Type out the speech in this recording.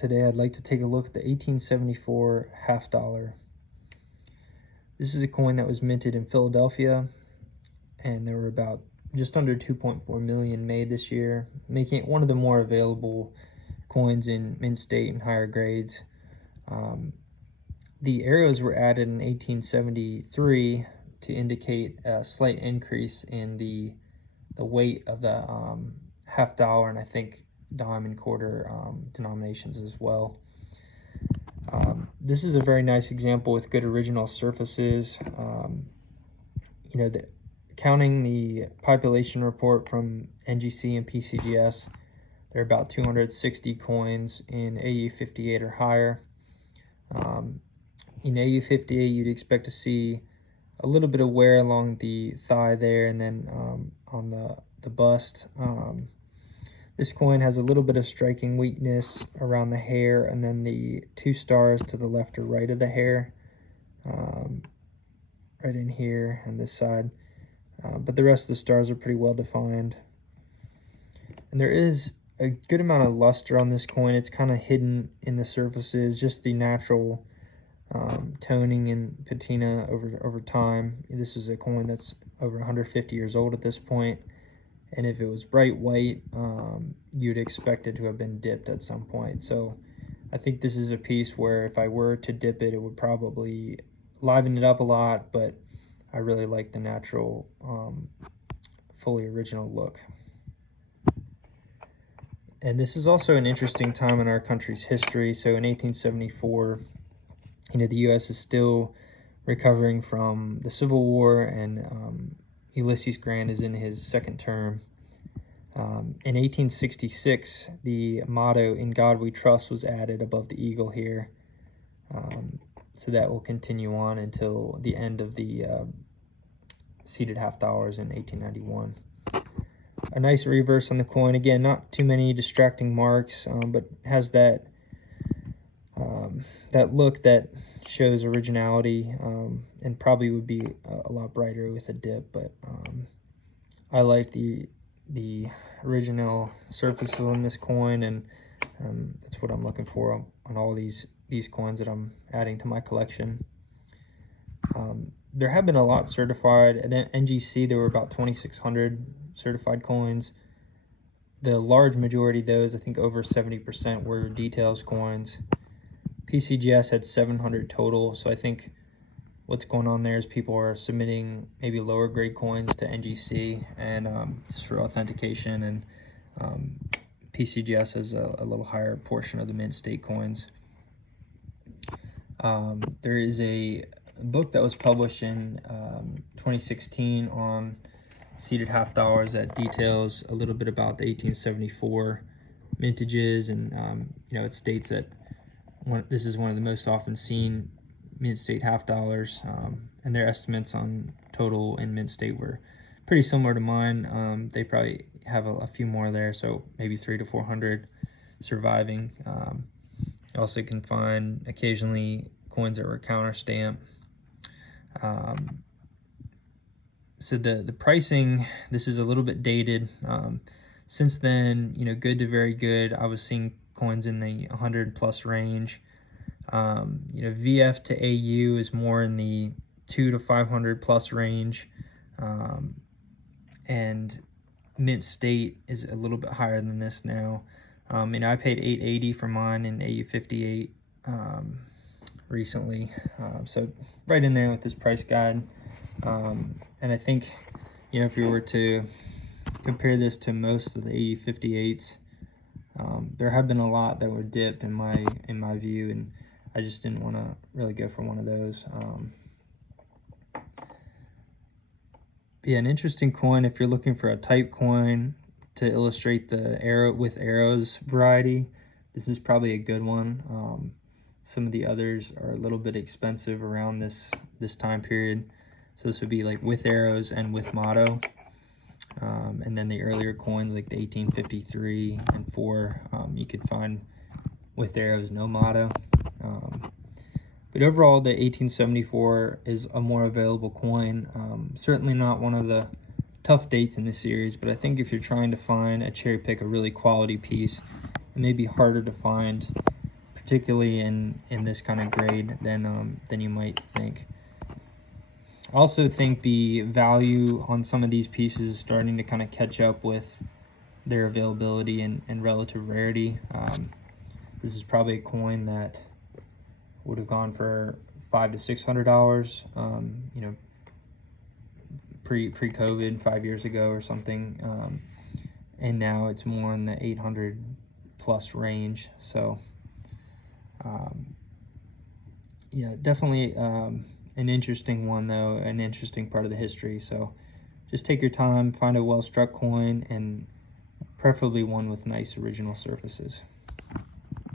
Today I'd like to take a look at the 1874 half dollar. This is a coin that was minted in Philadelphia, and there were about just under 2.4 million made this year, making it one of the more available coins in mint state and higher grades. The arrows were added in 1873 to indicate a slight increase in the weight of the half dollar, and I think dime and quarter denominations as well. This is a very nice example with good original surfaces. Counting the population report from NGC and PCGS, there are about 260 coins in AU 58 or higher. In AU 58, you'd expect to see a little bit of wear along the thigh there, and then on the bust. This coin has a little bit of striking weakness around the hair, and then the two stars to the left or right of the hair, right in here on this side. But the rest of the stars are pretty well defined. And there is a good amount of luster on this coin. It's kind of hidden in the surfaces, just the natural toning and patina over time. This is a coin that's over 150 years old at this point, and if it was bright white, you'd expect it to have been dipped at some point. So I think this is a piece where if I were to dip it, it would probably liven it up a lot, but I really like the natural, fully original look. And this is also an interesting time in our country's history. So in 1874, the U.S. is still recovering from the Civil War, and Ulysses Grant is in his second term. In 1866, the motto, "In God We Trust," was added above the eagle here. So that will continue on until the end of the seated half dollars in 1891. A nice reverse on the coin. Again, not too many distracting marks, but has that look that shows originality, and probably would be a lot brighter with a dip. But I like the original surfaces on this coin, and that's what I'm looking for on all these coins that I'm adding to my collection. There have been a lot certified. At NGC, there were about 2,600 certified coins. The large majority of those, I think over 70%, were details coins. PCGS had 700 total, so I think what's going on there is people are submitting maybe lower grade coins to NGC and just for authentication, and PCGS has a little higher portion of the mint state coins. There is a book that was published in 2016 on seated half dollars that details a little bit about the 1874 mintages, and it states that this is one of the most often seen mint state half dollars, and their estimates on total in mint state were pretty similar to mine. They probably have a few more there, so maybe 300 to 400 surviving. You also can find occasionally coins that were counter stamped. So the pricing, this is a little bit dated. Since then, good to very good, I was seeing coins in the 100 plus range. VF to AU is more in the 200 to 500 plus range, and mint state is a little bit higher than this now. I paid $880 for mine in AU 58 recently, so right in there with this price guide. And I think if you were to compare this to most of the AU 58s, there have been a lot that were dipped in my view, and I just didn't want to really go for one of those. Yeah, an interesting coin if you're looking for a type coin to illustrate the arrow with arrows variety. This is probably a good one. Some of the others are a little bit expensive around this time period, so this would be like with arrows and with motto. And then the earlier coins like the 1853 and 4, you could find with arrows, no motto. But overall, the 1874 is a more available coin. Certainly not one of the tough dates in this series, but I think if you're trying to ch cherry pick a really quality piece, it may be harder to find particularly in this kind of grade, than you might think. I also think the value on some of these pieces is starting to kind of catch up with their availability and relative rarity. This is probably a coin that would have gone for $500 to $600, you know, pre-COVID 5 years ago or something, and now it's more in the 800 plus range. So yeah, definitely an interesting one, though, an interesting part of the history. So just take your time, find a well struck coin, and preferably one with nice original surfaces.